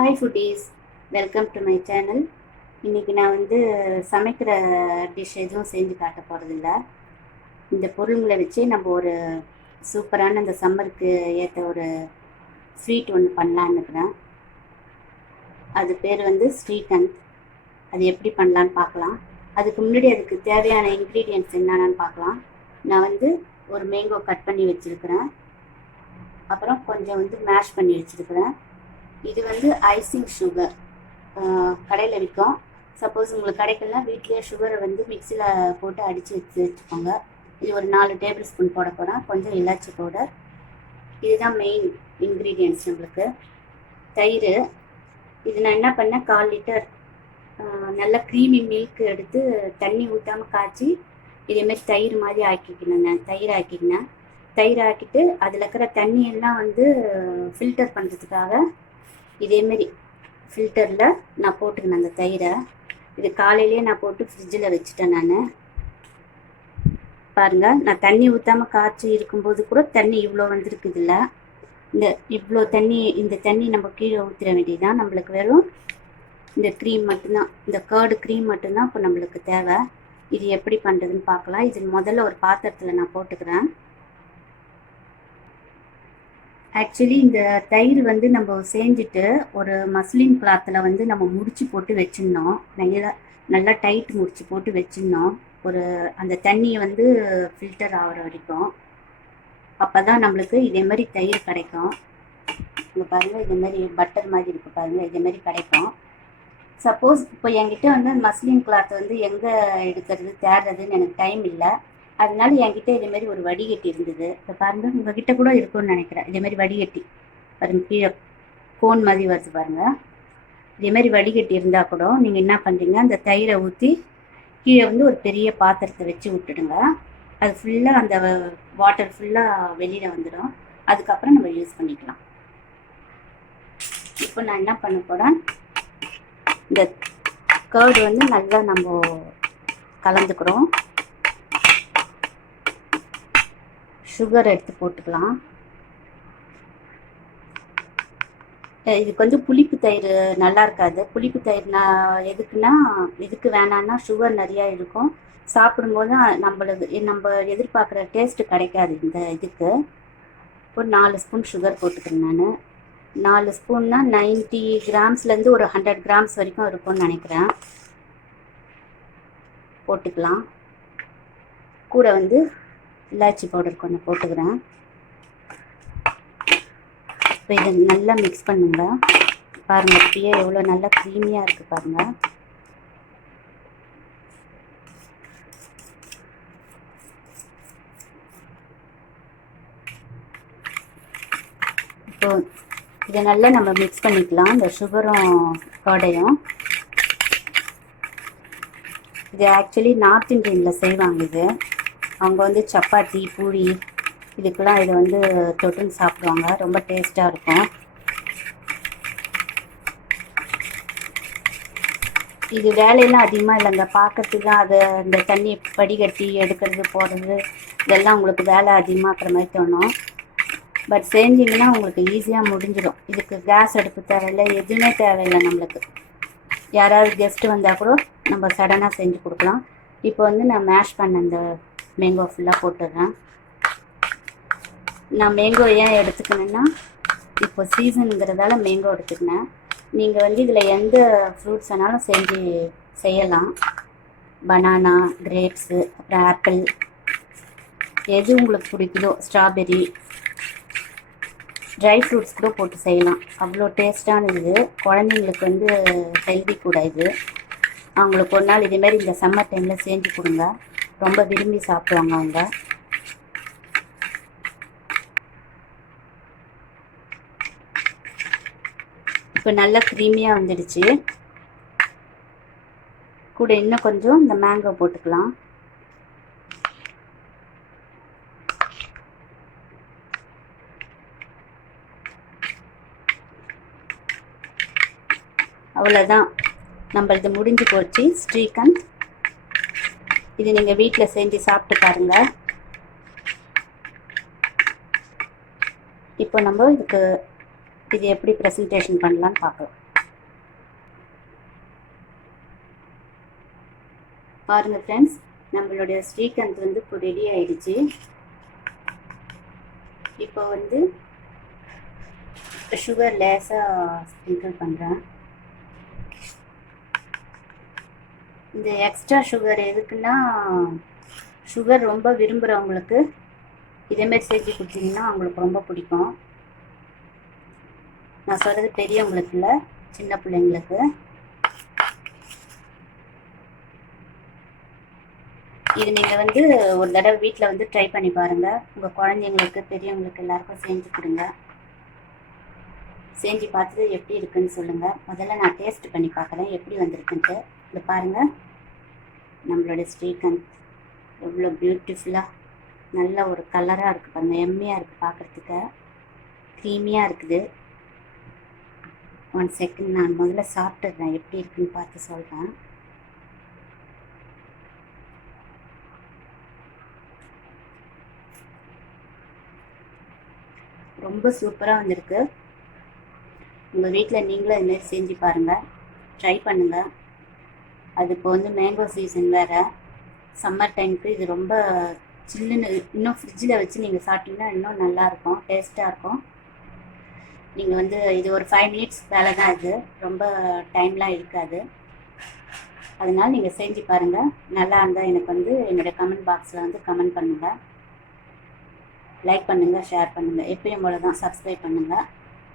Hi foodies, welcome to my channel. இன்றைக்கி நான் சமைக்கிற டிஷ் எதுவும் செஞ்சு காட்ட போகிறதில்ல. இந்த பொருளுங்களை வச்சு நம்ம ஒரு சூப்பரான இந்த சம்மருக்கு ஏற்ற ஒரு ஸ்வீட் ஒன்று பண்ணலான்னு இருக்கிறேன். அது பேர் ஸ்ரீகந்த். அது எப்படி பண்ணலான்னு பார்க்கலாம். அதுக்கு முன்னாடி அதுக்கு தேவையான இன்க்ரீடியன்ட்ஸ் என்னென்னு பார்க்கலாம். நான் ஒரு மேங்கோ கட் பண்ணி வச்சுருக்கிறேன். அப்புறம் கொஞ்சம் மேஷ் பண்ணி வச்சுருக்கிறேன். இது ஐசிங் சுகர், கடையில் விற்கும். சப்போஸ் உங்களுக்கு கிடைக்கலாம், வீட்டிலேயே சுகரை மிக்சியில் போட்டு அடித்து வச்சுக்கோங்க. இது ஒரு 4 டேபிள் ஸ்பூன் போட போகிறேன். கொஞ்சம் இலாச்சி பவுடர். இதுதான் மெயின் இன்க்ரீடியன்ட்ஸ். நம்மளுக்கு தயிர். இது நான் என்ன பண்ணேன், 1/4 லிட்டர் நல்ல க்ரீமி மில்க் எடுத்து தண்ணி ஊற்றாமல் காய்ச்சி இதேமாரி தயிர் மாதிரி ஆக்கிக்கினேன். தயிர் ஆக்கிட்டு அதில் இருக்கிற தண்ணியெல்லாம் ஃபில்டர் பண்ணுறதுக்காக இதேமாரி ஃபில்டரில் நான் போட்டுக்கினேன் அந்த தயிரை. இது காலையிலேயே நான் போட்டு ஃப்ரிட்ஜில் வச்சுட்டேன். நான் பாருங்கள், நான் தண்ணி ஊற்றாமல் காய்ச்சி இருக்கும்போது கூட தண்ணி இவ்வளோ வந்திருக்குதுல்ல. இவ்வளோ தண்ணி, இந்த தண்ணி நம்ம கீழே ஊற்றிட வேண்டியதுதான். நம்மளுக்கு வெறும் இந்த க்ரீம் மட்டும்தான், இந்த கர்டு க்ரீம் மட்டும்தான் இப்போ நம்மளுக்கு தேவை. இது எப்படி பண்ணுறதுன்னு பார்க்கலாம். இது முதல்ல ஒரு பாத்திரத்தில் நான் போட்டுக்கிறேன். ஆக்சுவலி இந்த தயிர் நம்ம செஞ்சுட்டு ஒரு மஸ்லின் கிளாத்தில் நம்ம முடிச்சு போட்டு வச்சிடணும். நல்லா டைட் முடிச்சு போட்டு வச்சிடணும். ஒரு அந்த தண்ணியை ஃபில்டர் ஆகிற வரைக்கும். அப்போ தான் நம்மளுக்கு இதேமாரி தயிர் கிடைக்கும். இங்கே பாருங்கள், இதேமாரி பட்டர் மாதிரி இருக்குது பாருங்கள், இதேமாரி கிடைக்கும். சப்போஸ் இப்போ என்கிட்ட மஸ்லின் கிளாத் எங்கே எடுக்கிறது தேடுறதுன்னு எனக்கு டைம் இல்லை. அதனால என்கிட்ட இதேமாரி ஒரு வடிகட்டி இருந்தது. இப்போ பாருங்கள், உங்ககிட்ட கூட இருக்கும்னு நினைக்கிறேன். இதேமாரி வடிகட்டி பாருங்கள், கீழே கோன் மாதிரி வருது பாருங்கள். இதேமாரி வடிகட்டி இருந்தால் கூட நீங்கள் என்ன பண்ணுறீங்க, அந்த தயிரை ஊற்றி கீழே ஒரு பெரிய பாத்திரத்தை வச்சு விட்டுடுங்க. அது ஃபுல்லாக அந்த வாட்டர் ஃபுல்லாக வெளியில் வந்துடும். அதுக்கப்புறம் நம்ம யூஸ் பண்ணிக்கலாம். இப்போ நான் என்ன பண்ண போகிறேன், இந்த கர்டு நல்லா நம்ம கலந்துக்கிறோம். சுகர் எடுத்து போட்டுக்கலாம். இதுக்கு புளிப்பு தயிர் நல்லா இருக்காது. புளிப்பு தயிர் நான் எதுக்கு வேணான்னா, சுகர் நிறையா இருக்கும். சாப்பிடும்போது நம்ம எதிர்பார்க்குற டேஸ்ட்டு கிடைக்காது இந்த இதுக்கு. ஒரு 4 ஸ்பூன் சுகர் போட்டுக்கிறேன். நான் 4 ஸ்பூன்னா 90 கிராம்ஸ்லேருந்து ஒரு 100 கிராம்ஸ் வரைக்கும் இருக்கும்னு நினைக்கிறேன். போட்டுக்கலாம். கூட இலாச்சி பவுடர் கொஞ்சம் போட்டுக்கிறேன். இப்போ இதை நல்லா மிக்ஸ் பண்ணுங்க. பாருங்கள், இப்பயே எவ்வளோ நல்லா க்ரீமியாக இருக்குது பாருங்கள். இப்போ இதை நல்லா நம்ம மிக்ஸ் பண்ணிக்கலாம், இந்த சுகரும் கர்டையும். இது ஆக்சுவலி நார்த் இந்தியனில் செய்வாங்க. இது அவங்க சப்பாத்தி, பூரி இதுக்கெல்லாம் இதை தொட்டுன்னு சாப்பிடுவாங்க. ரொம்ப டேஸ்ட்டாக இருக்கும். இது வேலையெல்லாம் அதிகமாக இல்லைங்க, பார்க்கறதுக்கு தான். அதை இந்த தண்ணி வடிகட்டி எடுக்கிறது போடுறது இதெல்லாம் உங்களுக்கு வேலை அதிகமாக்குற மாதிரி தோணும். பட் செஞ்சிங்கன்னா உங்களுக்கு ஈஸியாக முடிஞ்சிடும். இதுக்கு கேஸ் அடுப்பு தேவையில்லை, எதுவுமே தேவையில்லை. நம்மளுக்கு யாராவது கெஸ்ட்டு வந்தால் கூட நம்ம சடனாக செஞ்சு கொடுக்கலாம். இப்போ நான் மேஷ் பண்ண இந்த மேங்கோ ஃபுல்லாக போட்டுடுறேன். நான் மேங்கோ ஏன் எடுத்துக்கணுன்னா, இப்போ சீசனுங்கிறதால மேங்கோ எடுத்துக்கினேன். நீங்கள் இதில் எந்த ஃப்ரூட்ஸ் வேணாலும் செய்யலாம். பனானா, கிரேப்ஸு, அப்புறம் ஆப்பிள், எது உங்களுக்கு பிடிக்குதோ, ஸ்ட்ராபெரி, ட்ரை ஃப்ரூட்ஸ் கூட போட்டு செய்யலாம். அவ்வளோ டேஸ்ட்டான இது. குழந்தைங்களுக்கு ஹெல்தி கூட இது. அவங்களுக்கு ஒரு நாள் இதேமாரி இந்த சம்மர் டைமில் செஞ்சு கொடுங்க, ரொம்ப விரும்பி சாப்பிடுவாங்க அவங்க. இப்போ நல்லா க்ரீமியாக வந்துடுச்சு. கூட இன்னும் கொஞ்சம் இந்த மேங்கோ போட்டுக்கலாம். அவ்வளோதான், நம்மளது முடிஞ்சு போச்சு ஸ்ரீகந்த். இது நீங்கள் வீட்டில் செஞ்சு சாப்பிட்டு பாருங்கள். இப்போ நம்ம இது எப்படி ப்ரெசன்டேஷன் பண்ணலான்னு பார்க்கலாம். பாருங்கள் ஃப்ரெண்ட்ஸ், நம்மளுடைய ஸ்ரீகந்த் வந்து இப்போ ரெடி ஆயிடுச்சு. இப்போ வந்து சுகர் லேசாக ஸ்ப்ரிங்கிள் பண்ணுறேன். இந்த எக்ஸ்ட்ரா சுகர் எதுக்குன்னா, சுகர் ரொம்ப விரும்புகிறவங்களுக்கு இதேமாரி செஞ்சு கொடுத்தீங்கன்னா அவங்களுக்கு ரொம்ப பிடிக்கும். நான் சொல்கிறது பெரியவங்களுக்கு இல்லை, சின்ன பிள்ளைங்களுக்கு. இது நீங்கள் வந்து ஒரு தடவை வீட்டில் வந்து ட்ரை பண்ணி பாருங்கள். உங்கள் குழந்தைங்களுக்கு, பெரியவங்களுக்கு எல்லாருக்கும் செஞ்சு கொடுங்க. செஞ்சு பார்த்துட்டு எப்படி இருக்குன்னு சொல்லுங்கள். முதல்ல நான் டேஸ்ட் பண்ணி பார்க்குறேன் எப்படி வந்திருக்குன்ட்டு. இதை பாருங்கள், நம்மளோட ஸ்ரீகந்த் எவ்வளோ பியூட்டிஃபுல்லாக நல்ல ஒரு கலராக இருக்குது பாருங்கள். எம்மையாக இருக்குது, பார்க்குறதுக்கு க்ரீமியாக இருக்குது. 1 செகண்ட், நான் முதல்ல சாப்பிட்டுடுறேன், எப்படி இருக்குன்னு பார்த்து சொல்கிறேன். ரொம்ப சூப்பராக வந்திருக்கு. உங்கள் வீட்டில் நீங்களும் இதுமாரி செஞ்சு பாருங்கள், ட்ரை பண்ணுங்கள். அது இப்போ வந்து மேங்கோ சீசன் வேறு, சம்மர் டைமுக்கு இது ரொம்ப சில்லுன்னு, இன்னும் ஃப்ரிட்ஜில் வச்சு நீங்கள் சாப்பிட்டீங்கன்னா இன்னும் நல்லாயிருக்கும், டேஸ்ட்டாக இருக்கும். நீங்கள் வந்து இது ஒரு 5 மினிட்ஸ் வேலை தான், இது ரொம்ப டைம்லாம் இருக்காது. அதனால் நீங்கள் செஞ்சு பாருங்கள். நல்லா இருந்தால் எனக்கு வந்து என்னோடய கமெண்ட் பாக்ஸில் வந்து கமெண்ட் பண்ணுங்கள். லைக் பண்ணுங்கள், ஷேர் பண்ணுங்கள். எப்பயும் போல தான் சப்ஸ்கிரைப் பண்ணுங்கள்.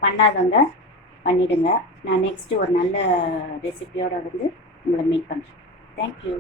பண்ணாதவங்க பண்ணிவிடுங்க. நான் நெக்ஸ்ட்டு ஒரு நல்ல ரெசிபியோடு வந்து உங்களை மீட் பண்ணுறேன். தேங்க்யூ.